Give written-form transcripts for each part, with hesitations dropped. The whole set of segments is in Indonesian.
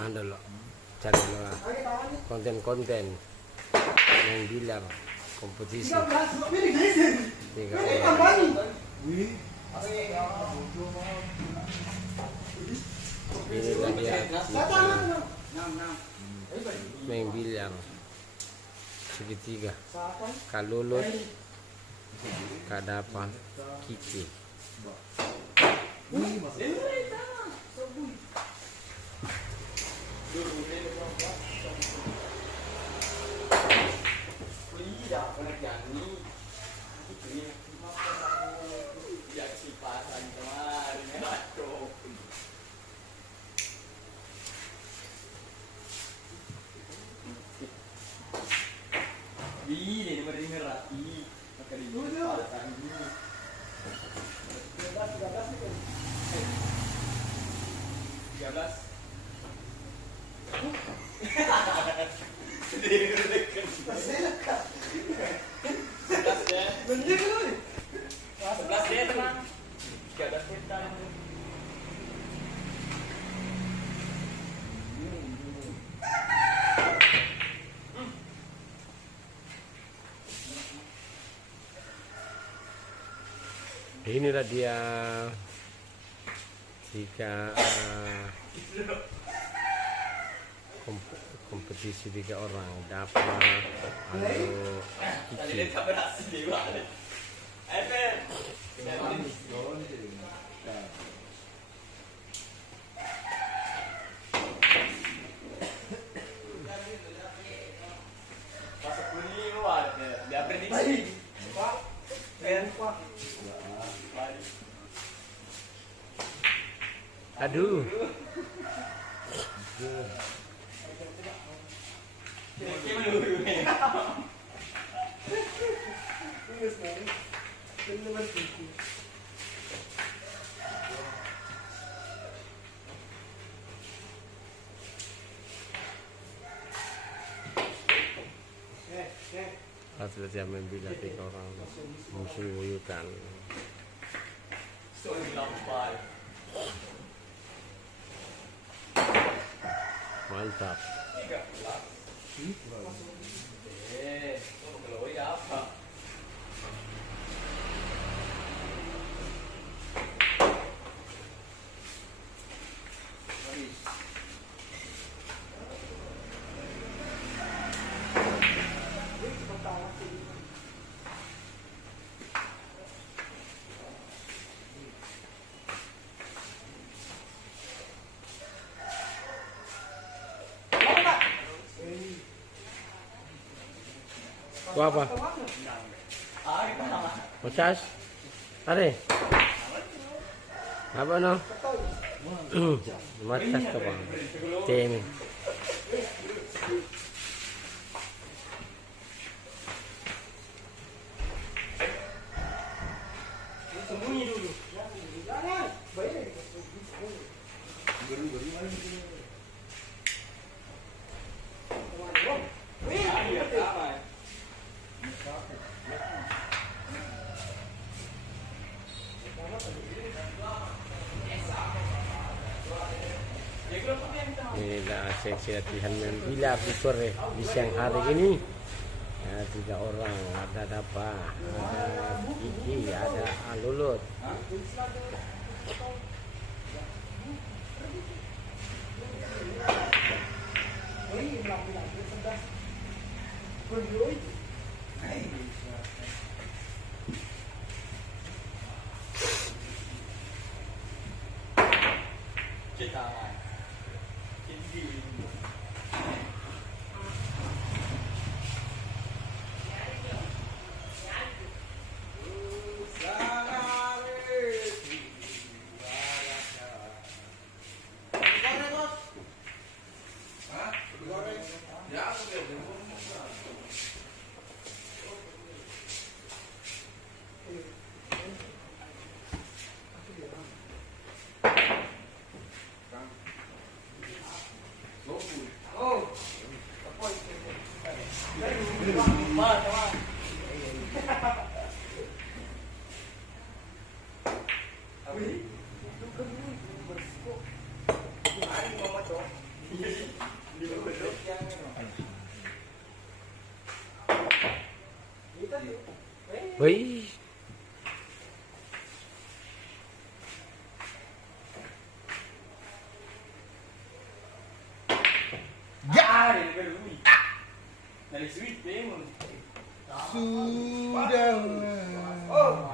Anda lo cari lo konten-konten yang bilang kompetisi 3 orang. Inilah dia yang bilang segitiga kalulut kadapa kiki. Ini mending rapi. Maka di pasang ini. 13. Inilah dia 3 kompetisi 3 orang dapat lalu kiki. Aduh. Sudah jam membina 3 orang musuh buyutan. Mantap. Itu apa? Macas? Are? Apa no? Macas ka ba? Temi. Sembunyi dulu. Jangan. Baik. Inilah seksi latihan membila di sore di siang hari ini. Ya, 3 orang, ada Dapa, ada Kiki, ada Alulut. Wih, Ya, dari sweet lemon. Sudah. Oh.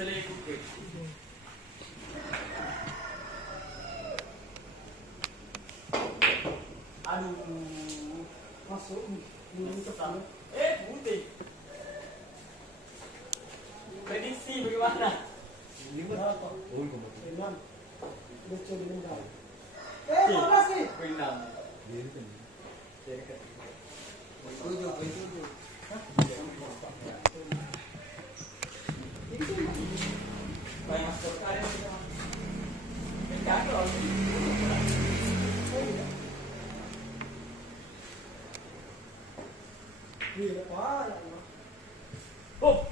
Selingkuh. Aduh, Masuk nih. Ini Sesam. Putih. Prediksi bagaimana? Enam. Lucu meninggal. Panas nih. Poin 6. Main masuk kalian. Mencatat. Iya, wah. Oh.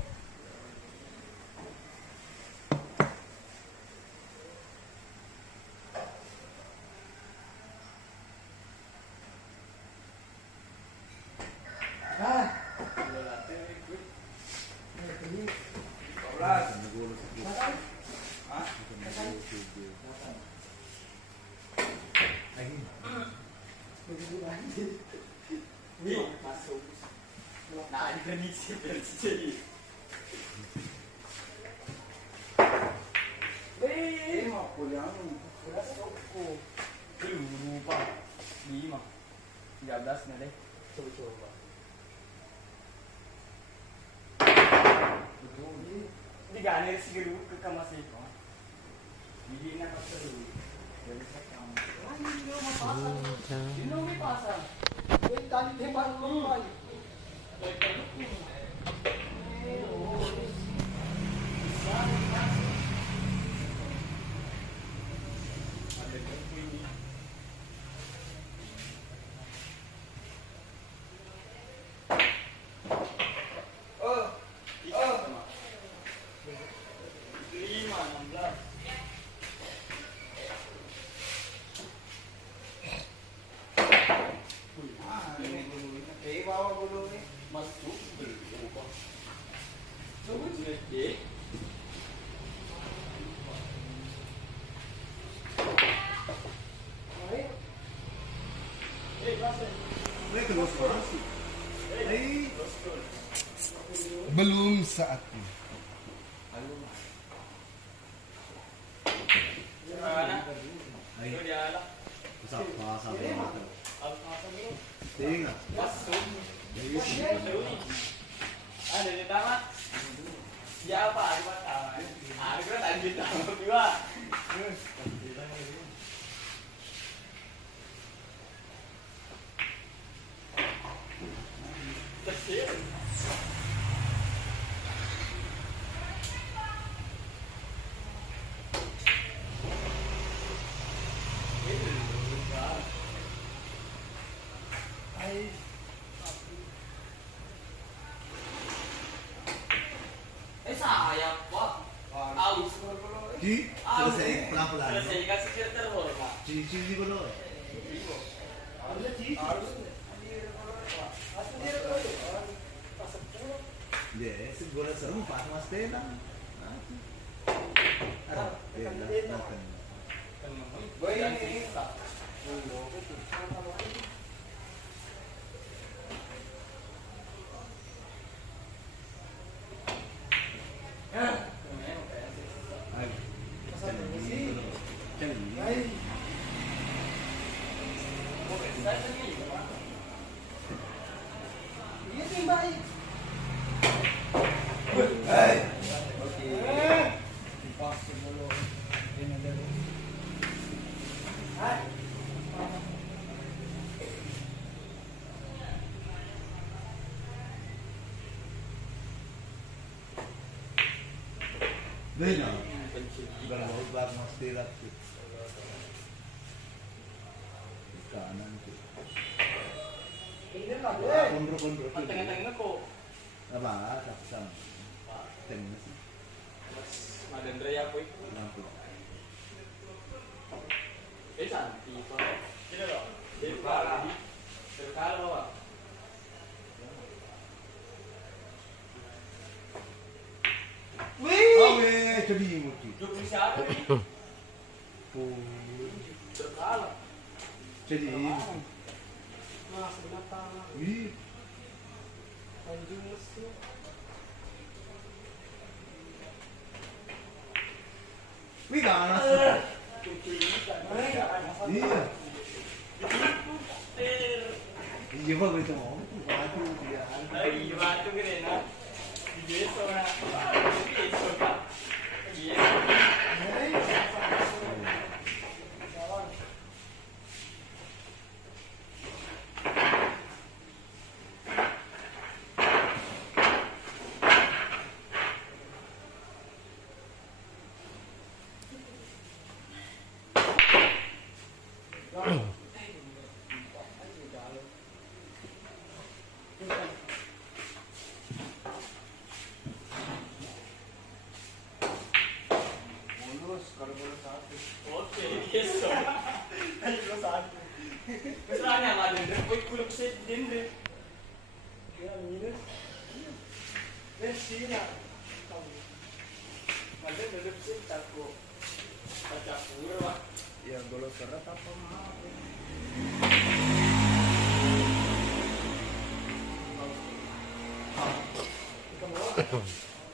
Ah, Ini ini. 12. Makan. Hah? Begitu lagi. Nih, masuk. Nah, ini prediksi jadi. Mau pulang. Udah soko. Lupa. 5. 13 nih deh. Coba. Ini gak ada sih dulu ke kamar sih. Ini apa dulu? Dari sekarang. Ini mau pasang. Ini tadi tembak lu lagi. Belum saatnya. Ada di tamat. Siapa? Ada tamat. Ada tadi tamat juga. Kecil. Saya Pak. Aus. Ji, selesai pelan-pelan. Selesai kasih kira terhormat. Ji dulu. Ya, segera seru Pak Mas Tena. Makan. Ini timbak. Bena. Kalau bag mas tirat tuh. Kanan tuh. Ini lah, deh. Konro tuh. Tengah-tengah kok. Apa? Tak sama. Tengah sih. Madendra ya boy. Lampu. Santi kok. Gini loh. Terkala loh. Wih. Oh, jadi murti. Juk siapa nih? Oh, Terkala. jadi. Nah, sebenarnya Wih, Tanjung Lesung. wih ganas. Iya. Iya pak itu mau. Waduh dia. Ay, batu gini na. Biasa na. Biasa ka. Biasa. Oke, biasa. Ayo satu. Misalnya nggak ada, boy kuluk sih dende. Ya, minus. Sina. Ada dende sih takut. Baca pura. Ya golok serat apa mah?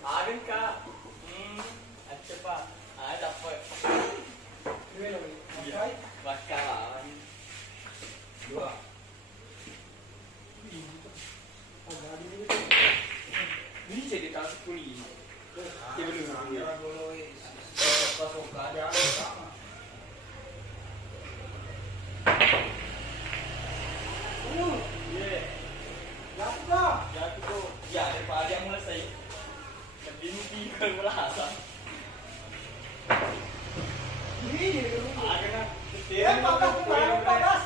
Ada kak. Ada pak. Ada apa? Ini loh, Iya. Bakalan. Dua. ada di sini. Ini jadi kasih kuliah. Dia belum. Iya. Lapar. Ya itu ya daripada yang mulai saya mendinti kalau merasa Ini. karena Ya, panas, panas, panas.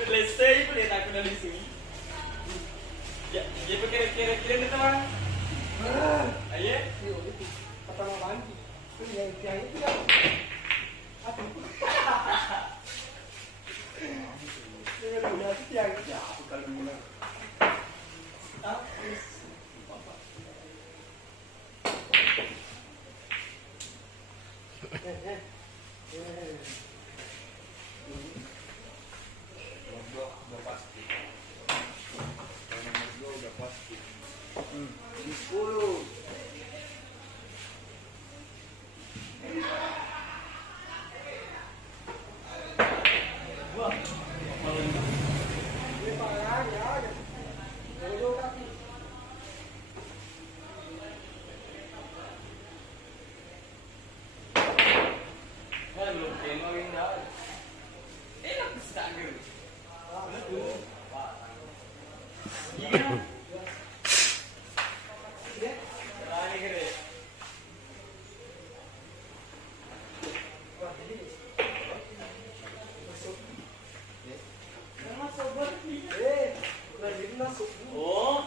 selesai boleh tak kena di sini ya dia kira-kira nih teman ayo Pertama mandi. Ini yang itu ya. Aduh. Ini udah punya tiang. Ya, aku kalau dulu. Ini parah ya. Dulu kaki. kan belum kenalin dah enak bisa gitu iya berani gede Wah, jadi. masuk berarti Lagi masuk. oh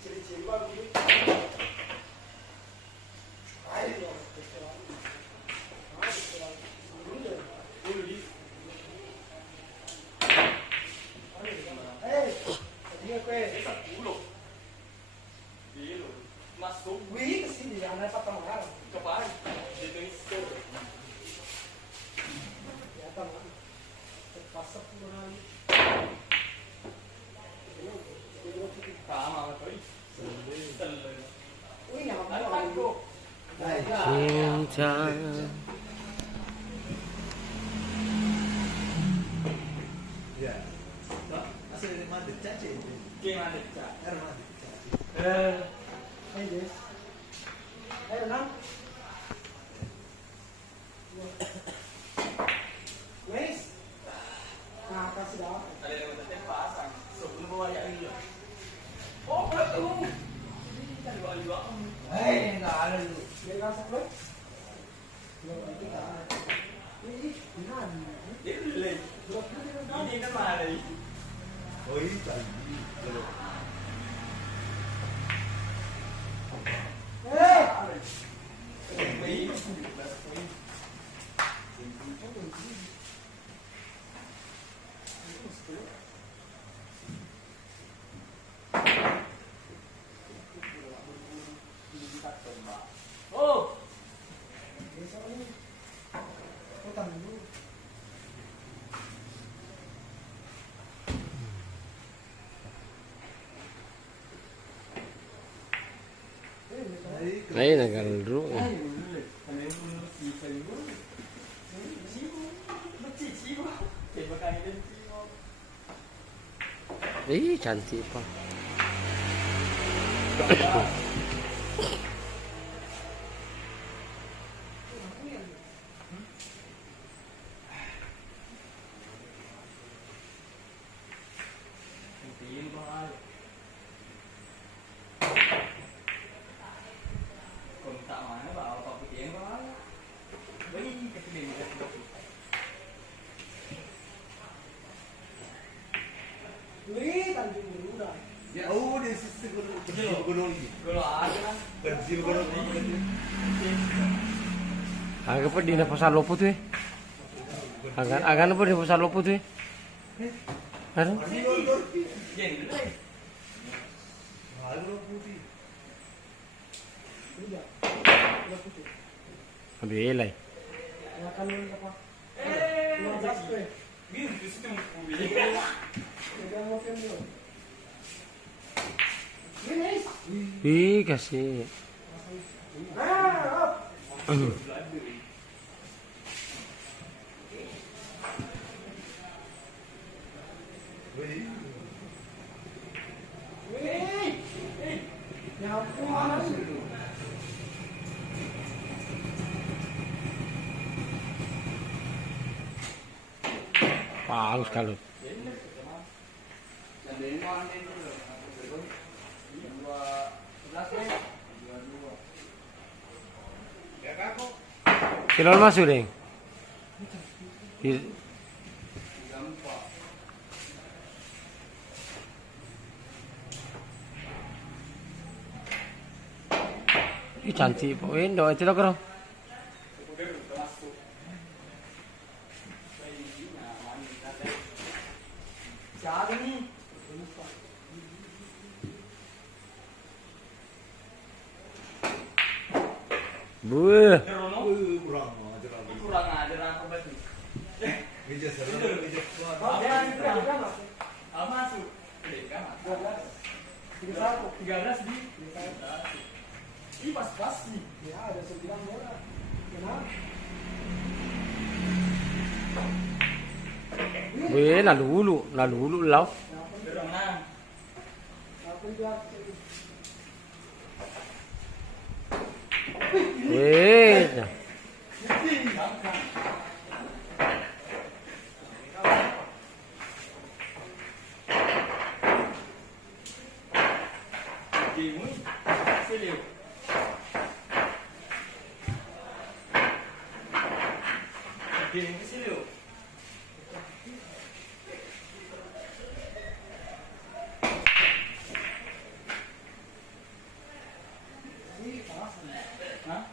Ciri-ciri bagus. Ayo. dulu di Tadinya kue. 10 dulu masuk Wih, kesini anak pertama. kapan di store Ya, teman. Pasok kali. sama betul selalu Wih, yang ada apa? aku Cinta Ya. Asal dari Madrid caca itu. gimana cak Air Madrid caca. Ayo, Des. Ayo, Nam. Wes. Nah, kasih Ini kan mana ini? Oh ini tadi. Oh, Ay, nagkalaro eh. Cantik pa. Ya, oh di sisi gunung ini. Kalau ada Kecil gunung ini. Agak pa di na pasal lopo tuh eh. Agak na pa di pasal lopo tuh eh. Ano? jadi dulu. Halo putih. Abi elay. Gitu sih tuh. Kasi. Bagus kalau. Kilol masuk deh. Ih cantik, Pak Wendo itu lo kero. Siapa nih? Buh. Kurang ajar aku berarti. Meja seru, meja kuat. Masuk. Tiga belas di. Ih pas nih. Ya ada 9 bola. Kenapa? Weh, lalu hulu lau. Berenang. Apa dia? Weh. Game seliu. Game seliu. Hah?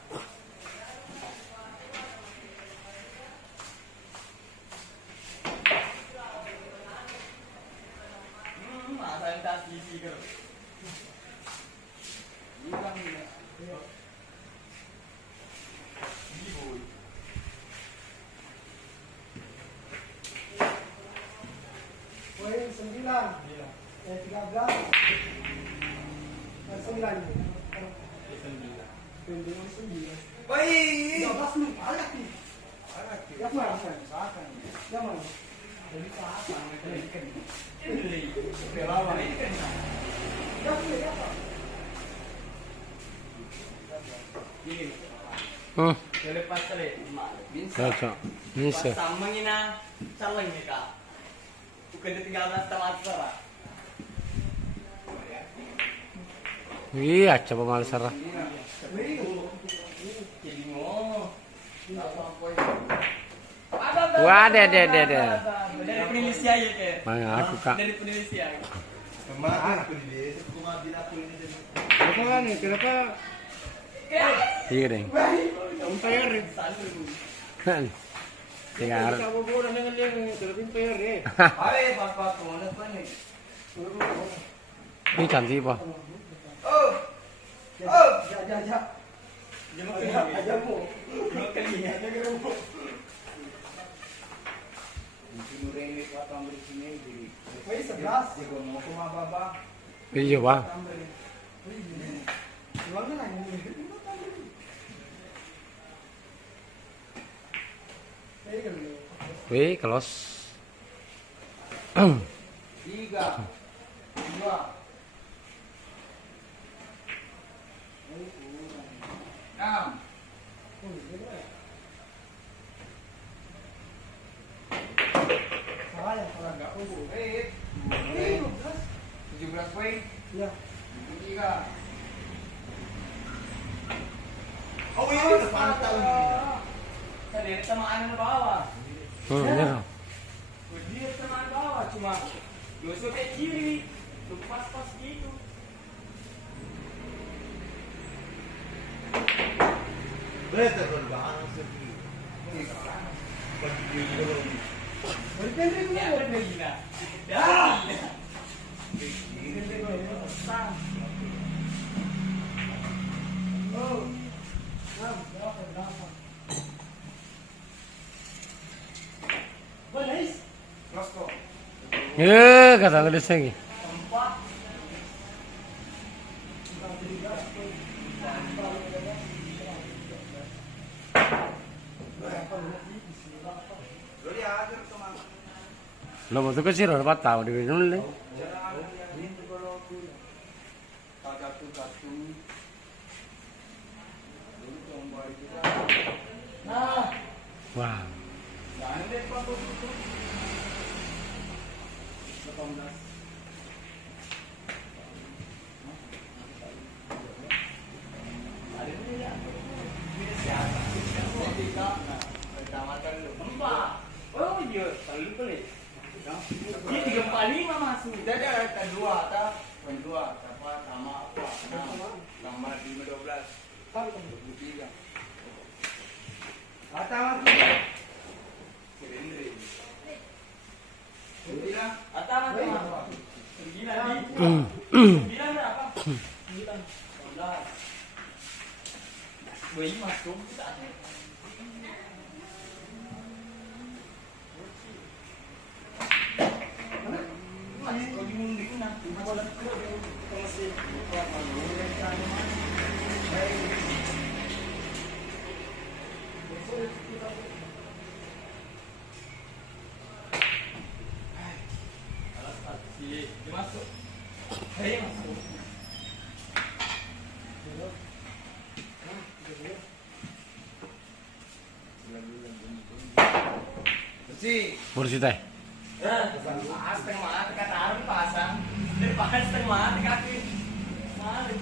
Masa yang tak sisi ke? Bukan ini. Ini boy. Poin 9. 13. 9 ini. Pendek 9. Baik. 13 nih, banyak nih. Yang mana? Yang mana? Dari apa? Ikan. Berapa ikan? Yang mana? Yang mana? Ini. Lepas tadi, Cocok. Bisa. Pas mengina caleng nih kak. Bukan di 13 telat serah. Iya, coba malas sarah. Jadi mau. Ada Wah, deh. Dari penulis ya kayak. Mana aku kak? Dari penulis ya. Kenapa nih? Kenapa? Iya deh. Umpire. Kan. Tinggal. Kamu udah dengan dia terus umpire nih. Ayo bapak kemana kan nih? Ini cantik pak. Oh. Ja. Jangan kali. Ajamu. Jangan kali ya. Woi 11. Iya pak. Gimana nanya? Wih, kelos. 3 2 6 salah ya kalau enggak unggul 17 poin ya 3 Oh iya, depan tahun. Tadi sama anak bawah. Iya. Dia teman bawah cuma gosok ke kiri, pas gitu. Betul berbahang sepi. Ya, benar gila. oh Bonis. Rosco. Ya, kata ngedes lagi. Empat. Lo betul ke sih, lo dapat tahu di sini nih. Nah, Wah. jangan deh Pak. 18. Ada ini ya. Ini siapa? Empat. Oh iya, terlalu pelit. Ini 345 masuk. Jadi ada dua, kedua, apa sama apa? Tambah 12. 23. Atau Atau apa? 9 berapa? 9. 11. Bayi masuk saatnya. Masih kau dimunding nanti. Masih kuat malu. Masuk. Hei masuk. Bersih teh. Setengah mati kata Arun pasang. Dari pasang setengah mati kaki. Mari.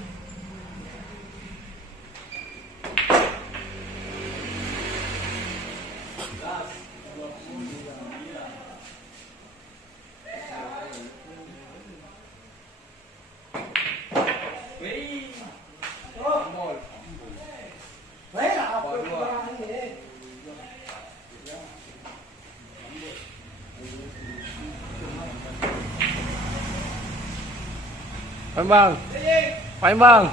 Bang. Paling bang.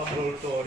Ambul to,